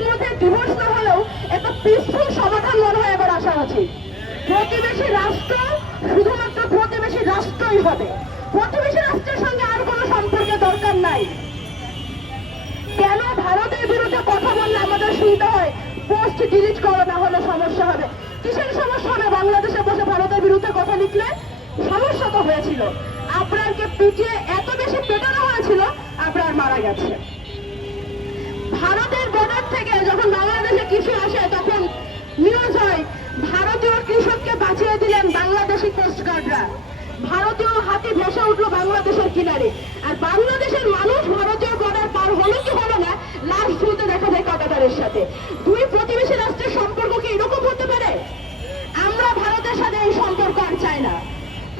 এর মধ্যে ডিভোর্স না হলেও একটা পিসফুল সমাধান মনে হয় এবার আসা উচিত। প্রতিবেশী রাষ্ট্র শুধুমাত্র প্রতিবেশী রাষ্ট্রই হবে, প্রতিবেশী রাষ্ট্রের সঙ্গে আর কোনো সম্পর্কের দরকার নাই। কেন ভারতের বিরুদ্ধে কথা বললে আমাদের শুনতে হয় পোস্ট ডিলিট করো, না হলে সমস্যা হবে? কিসের সমস্যা হবে? বাংলাদেশে বসে ভারতের বিরুদ্ধে কথা লিখলে সমস্যা তো হয়েছিল। আবরারকে পিটিয়ে এত বেশি পেটানো হয়েছিল, আবরার মারা গেছে। ভারতের বর্ডার থেকে যখন বাংলাদেশে কিছু আসে তখন নিউজ হয় ভারতীয় কৃষককে বাঁচিয়ে দিলেন বাংলাদেশি কোস্টগার্ডরা, ভারতীয় হাতি ভেসে উঠলো বাংলাদেশের কিনারে। আর বাংলাদেশের মানুষ ভারতীয় বর্ডার পার হলো কি হলো না, লাশ ঝুলতে দেখা যায় কাঁটাতারের সাথে। দুই প্রতিবেশী রাষ্ট্রের সম্পর্ক কি এরকম হতে পারে? আমরা ভারতের সাথে এই সম্পর্ক আর চাই না।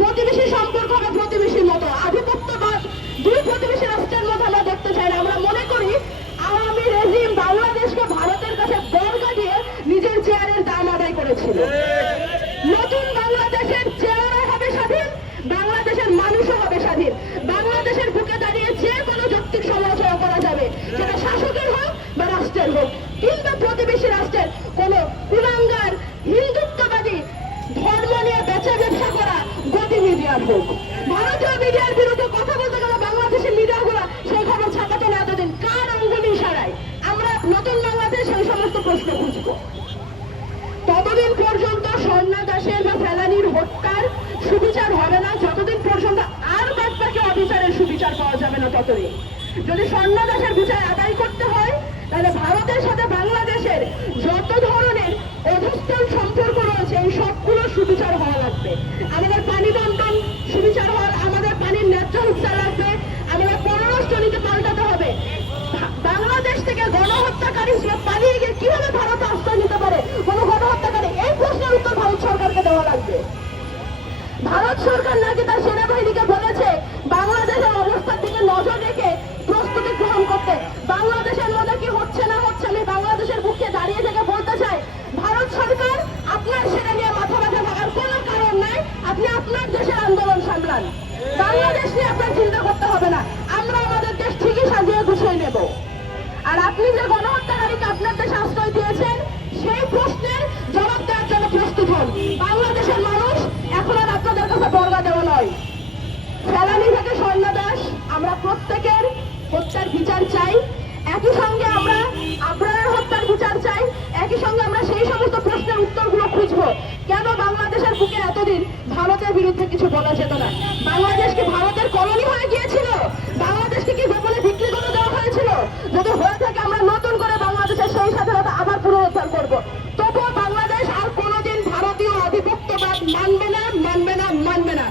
প্রতিবেশী সম্পর্ক হবে প্রতিবেশীর মতো, আধিপত্যবাদ দুই প্রতিবেশী রাষ্ট্রের মধ্যে আমরা দেখতে চাই না। আমরা মনে করি আওয়ামী রেজিম বাংলাদেশকে ভারতের কাছে বর্গা দিয়ে নিজের চেয়ারের দাম আদায় করেছিল। নতুন বাংলাদেশের চেয়ারও হবে স্বাধীন, বাংলাদেশের মানুষও হবে স্বাধীন। বাংলাদেশের বুকে দাঁড়িয়ে যে কোনো যৌক্তিক সমালোচনা করা যাবে, সেটা শাসকের হোক বা রাষ্ট্রের হোক। কিন্তু প্রতিবেশী রাষ্ট্রের কোন কুলাঙ্গার হিন্দুত্ববাদী ধর্ম নিয়ে বেচা ব্যবসা করা গতি মিডিয়ার হোক, ভারতীয় মিডিয়ার বিরুদ্ধে কথা বলতে গেলে বাংলাদেশের মিডিয়াগুলো সেই খবর ছাপাতো না এতদিন। কার আঙ্গুলি ইশারায় আমরা নতুন বাংলাদেশ সেই সমস্ত প্রশ্ন খুঁজবো? ততদিন পর্যন্ত স্বর্ণা দাসের বা ফেলানির হত্যার সুবিচার হবে না, যতদিন পর্যন্ত আর বাদ বাকি অবিচারের সুবিচার পাওয়া যাবে না ততদিন। যদি স্বর্ণা দাসের বিচার আদায় করতে হয়, তাহলে ভারতের সাথে বাংলাদেশের যত ধরনের অধস্তন সম্পর্ক রয়েছে এই সবগুলো সুবিচার হওয়া লাগবে। আমাদের পানি বন্টন সুবিচার হওয়ার, আমাদের পানির ন্যায্য হিস্সা লাগবে, আমাদের পররাষ্ট্র নীতি পাল্টাতে হবে। বাংলাদেশ থেকে গণহত্যাকারী পালিয়ে গিয়ে কিভাবে ভারত আশ্রয় নিতে পারে কোন গণহত্যাকারী, এই প্রশ্নের উত্তর ভারত সরকারকে দেওয়া লাগবে। ভারত সরকার নাকি তার সেনাবাহিনীকে বলেছে বাংলাদেশের অবস্থার দিকে নজর রেখে প্রস্তুতি গ্রহণ করতে। বাংলাদেশের মধ্যে কি হচ্ছে না হচ্ছে আমি বাংলাদেশের বুকে দাঁড়িয়ে থেকে বলতে চাই, ভারত সরকার আপনার সেনা নিয়ে মাথা ব্যথা থাকার কোনো কারণ নাই। আপনি আপনার দেশের আন্দোলন সামলান, বাংলাদেশ নিয়ে আপনার চিন্তা করতে হবে না। আমরা আমাদের দেশ ঠিকই সাজিয়ে গুছিয়ে নেব। আর আপনি যে গণহত্যাকারীকে আপনার দেশে আশ্রয় দিয়েছেন সেই প্রশ্নের জবাব দেওয়ার জন্য প্রস্তুত হন। বাংলাদেশের মানুষ এখন আর আপনাদের কাছে বর্গা দেওয়া নয়। ফেলানি থেকে স্বর্ণা দাস আমরা প্রত্যেকের হত্যার বিচার চাই, একই সঙ্গে আমরা আবরারের হত্যার বিচার চাই, একই সঙ্গে আমরা সেই সমস্ত প্রশ্নের উত্তরগুলো খুঁজবো। কেন বাংলাদেশের বুকে এতদিন ভারতের বিরুদ্ধে কিছু বলা যেত না? বাংলাদেশ কি ভারতের কলোনি হয়ে গিয়েছিল? বাংলাদেশকে কি গোপনে বিক্রি করে দেওয়া হয়েছিল? যদি হয়ে থাকে আমরা নতুন করে বাংলাদেশের সেই স্বাধীনতা আবার পুনরুদ্ধার করবো। তবুও বাংলাদেশ আর কোনোদিন ভারতীয় আধিপত্যবাদ মানবে না, মানবে না, মানবে না।